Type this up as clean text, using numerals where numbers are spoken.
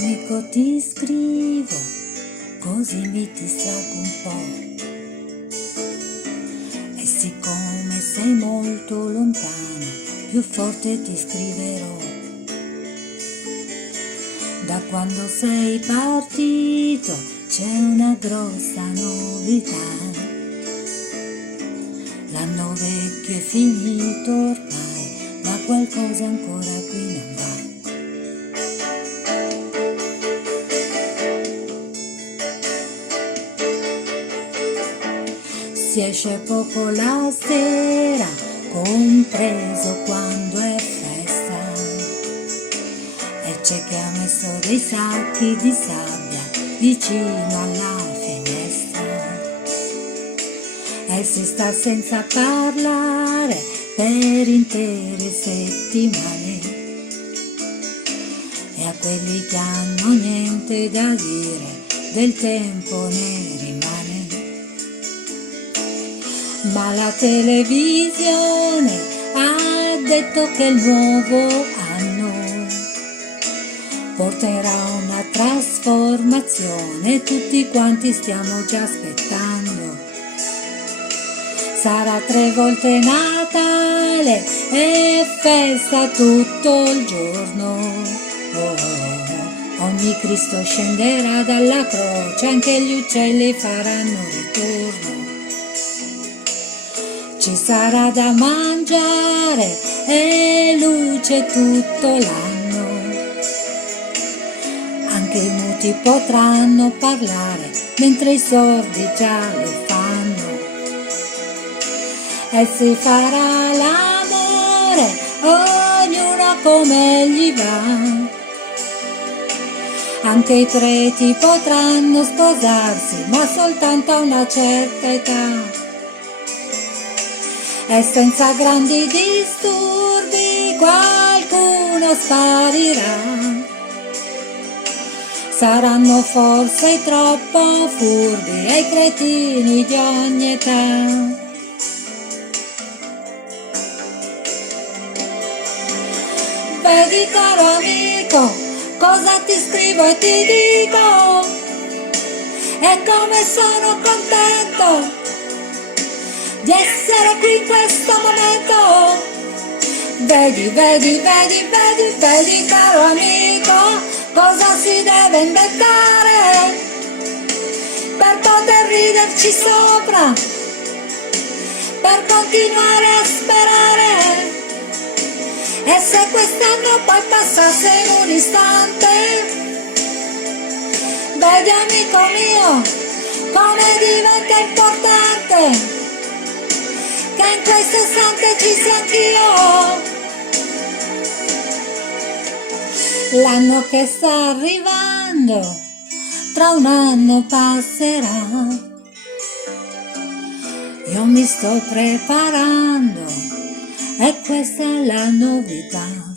amico ti scrivo, così mi distraggo un po'. E siccome sei molto lontano, più forte ti scriverò. Da quando sei partito c'è una grossa novità. L'anno vecchio è finito ormai, ma qualcosa ancora qui non va. Si esce poco la sera, compreso quando è festa, e c'è chi ha messo dei sacchi di sabbia vicino alla finestra, e si sta senza parlare per intere settimane, e a quelli che hanno niente da dire del tempo ne rimane. Ma la televisione ha detto che il nuovo anno porterà una trasformazione, tutti quanti stiamo già aspettando. Sarà 3 volte Natale e festa tutto il giorno. Ogni Cristo scenderà dalla croce, anche gli uccelli faranno ritorno. Ci sarà da mangiare e luce tutto l'anno. Anche i muti potranno parlare, mentre i sordi già lo fanno. E si farà l'amore, ognuno come gli va. Anche i preti potranno sposarsi, ma soltanto a una certa età. E senza grandi disturbi qualcuno sparirà. Saranno forse troppo furbi e i cretini di ogni età. Vedi caro amico, cosa ti scrivo e ti dico, e come sono contento di essere qui in questo momento. Vedi, vedi, vedi, vedi, vedi caro amico, cosa si deve inventare per poter riderci sopra, per continuare a sperare. E se quest'anno poi passasse in un istante, vedi amico mio, come diventa importante che in questo istante ci sia anch'io. L'anno che sta arrivando, tra un anno passerà. Io mi sto preparando e questa è la novità.